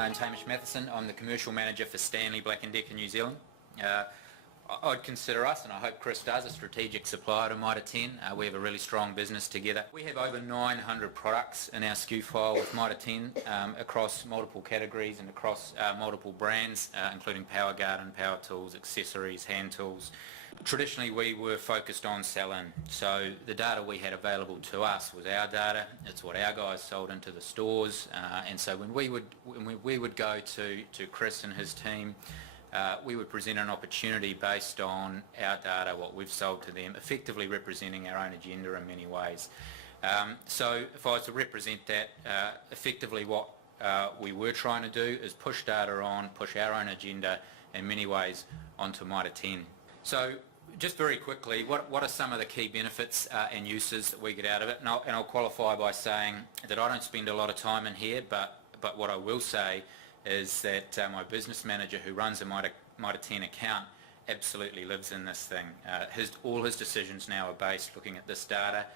My name's Hamish Matheson. I'm the Commercial Manager for Stanley Black & Decker New Zealand. I'd consider us, and I hope Chris does, a strategic supplier to Mitre 10. We have a really strong business together. We have over 900 products in our SKU file with Mitre 10 across multiple categories and across multiple brands, including power garden, power tools, accessories, hand tools. Traditionally we were focused on sell-in, so the data we had available to us was our data. It's what our guys sold into the stores, and so when we would go to Chris and his team, we would present an opportunity based on our data, what we've sold to them, effectively representing our own agenda in many ways. So if I was to represent that, effectively what we were trying to do is push data on, push our own agenda in many ways onto Mitre 10. So just very quickly, what are some of the key benefits and uses that we get out of it? And I'll qualify by saying that I don't spend a lot of time in here, but what I will say is that my business manager who runs a Mitre 10 account absolutely lives in this thing. All his decisions now are based looking at this data,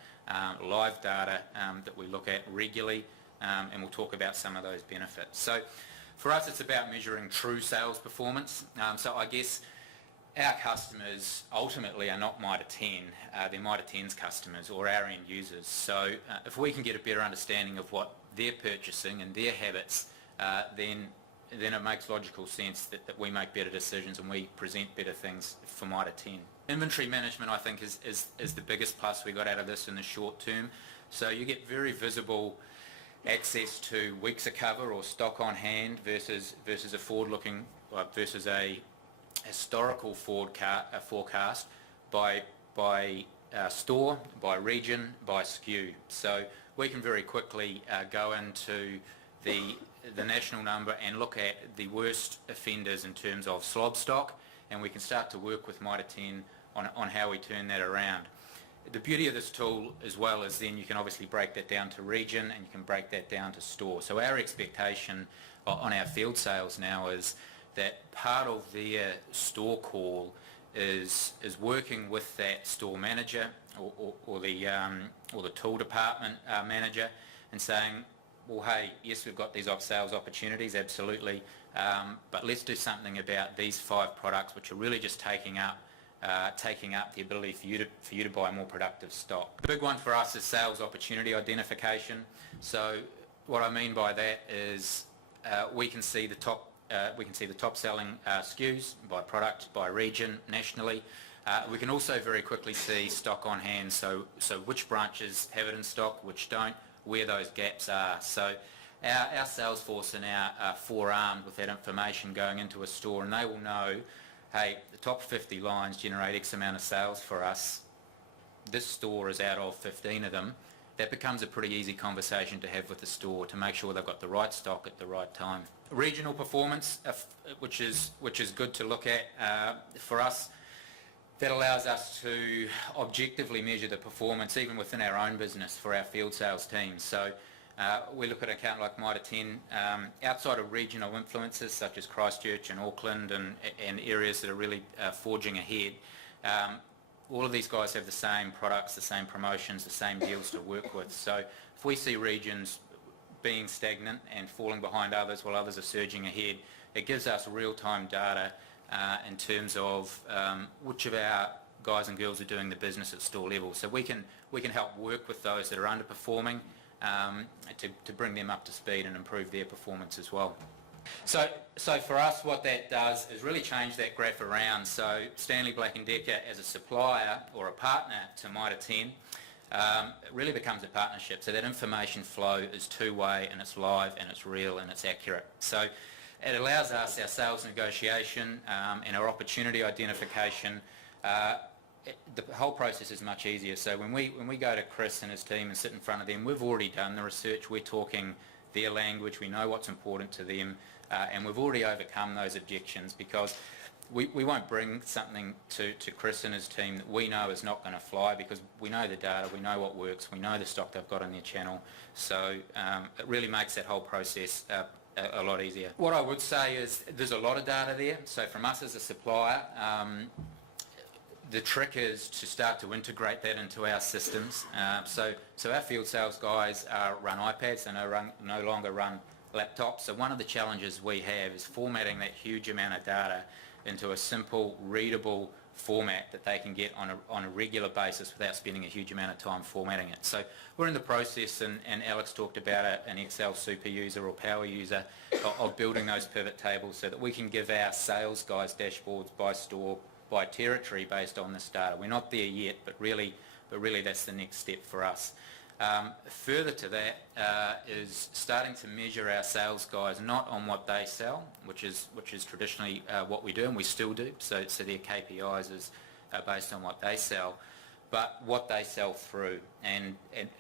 live data that we look at regularly, and we'll talk about some of those benefits. So for us it's about measuring true sales performance. So I guess our customers ultimately are not Mitre 10, they're Mitre 10's customers or our end users. So if we can get a better understanding of what they're purchasing and their habits, then it makes logical sense that we make better decisions and we present better things for Mitre 10. Inventory management, I think, is the biggest plus we got out of this in the short term. So you get very visible access to weeks of cover or stock on hand versus a forward-looking, versus a historical forecast by store, by region, by SKU. So we can very quickly go into the national number and look at the worst offenders in terms of slob stock, and we can start to work with Mitre 10 on how we turn that around. The beauty of this tool as well is then you can obviously break that down to region and you can break that down to store. So our expectation on our field sales now is that part of their store call is working with that store manager or the tool department manager and saying, well, hey, yes, we've got these sales opportunities, absolutely, but let's do something about these 5 products which are really just taking up the ability for you to buy more productive stock. The big one for us is sales opportunity identification. So what I mean by that is we can see the top selling SKUs by product, by region, nationally. We can also very quickly see stock on hand, so which branches have it in stock, which don't, where those gaps are. So our sales force are now forearmed with that information going into a store, and they will know, hey, the top 50 lines generate X amount of sales for us. This store is out of 15 of them. That becomes a pretty easy conversation to have with the store to make sure they've got the right stock at the right time. Regional performance, which is good to look at for us. That allows us to objectively measure the performance even within our own business for our field sales teams. So we look at an account like Mitre 10 outside of regional influences such as Christchurch and Auckland and areas that are really forging ahead. All of these guys have the same products, the same promotions, the same deals to work with. So if we see regions being stagnant and falling behind others while others are surging ahead, it gives us real-time data in terms of which of our guys and girls are doing the business at store level. So we can help work with those that are underperforming to bring them up to speed and improve their performance as well. So for us what that does is really change that graph around. So Stanley Black & Decker as a supplier or a partner to Mitre 10 it really becomes a partnership. So that information flow is two-way and it's live and it's real and it's accurate. So it allows us, our sales negotiation and our opportunity identification, the whole process is much easier. So when we go to Chris and his team and sit in front of them, we've already done the research, we're talking their language, we know what's important to them, and we've already overcome those objections because we won't bring something to Chris and his team that we know is not going to fly because we know the data, we know what works, we know the stock they've got on their channel. So it really makes that whole process a lot easier. What I would say is there's a lot of data there. So from us as a supplier, the trick is to start to integrate that into our systems. So our field sales guys run iPads, they no longer run laptops. So one of the challenges we have is formatting that huge amount of data into a simple, readable format that they can get on a regular basis without spending a huge amount of time formatting it. So we're in the process, and Alex talked about an Excel super user or power user of building those pivot tables so that we can give our sales guys dashboards by store, by territory based on this data. We're not there yet, but really that's the next step for us. Further to that is starting to measure our sales guys not on what they sell, which is traditionally what we do, and we still do. So their KPIs is based on what they sell, but what they sell through. And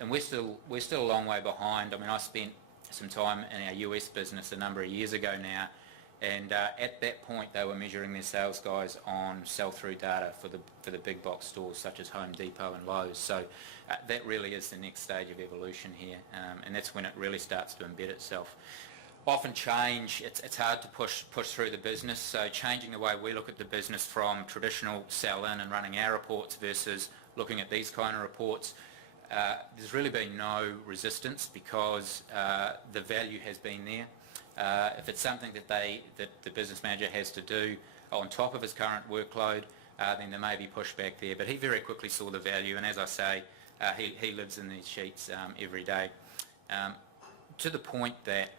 we're still a long way behind. I mean, I spent some time in our US business a number of years ago now, and at that point they were measuring their sales guys on sell-through data for the big box stores such as Home Depot and Lowe's. So that really is the next stage of evolution here, and that's when it really starts to embed itself. Often change, it's hard to push through the business, so changing the way we look at the business from traditional sell-in and running our reports versus looking at these kind of reports, there's really been no resistance because the value has been there. If it's something that the business manager has to do on top of his current workload, then there may be pushback there. But he very quickly saw the value, and as I say, he lives in these sheets every day. To the point that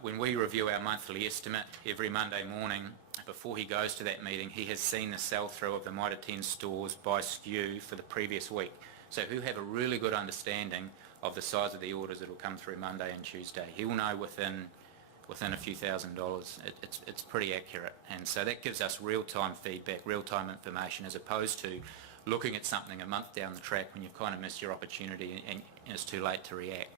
when we review our monthly estimate every Monday morning, before he goes to that meeting, he has seen the sell-through of the Mitre 10 stores by SKU for the previous week. So he'll have a really good understanding of the size of the orders that will come through Monday and Tuesday. He will know within a few $1,000s. It's pretty accurate, and so that gives us real-time feedback, real-time information, as opposed to looking at something a month down the track when you've kind of missed your opportunity and it's too late to react.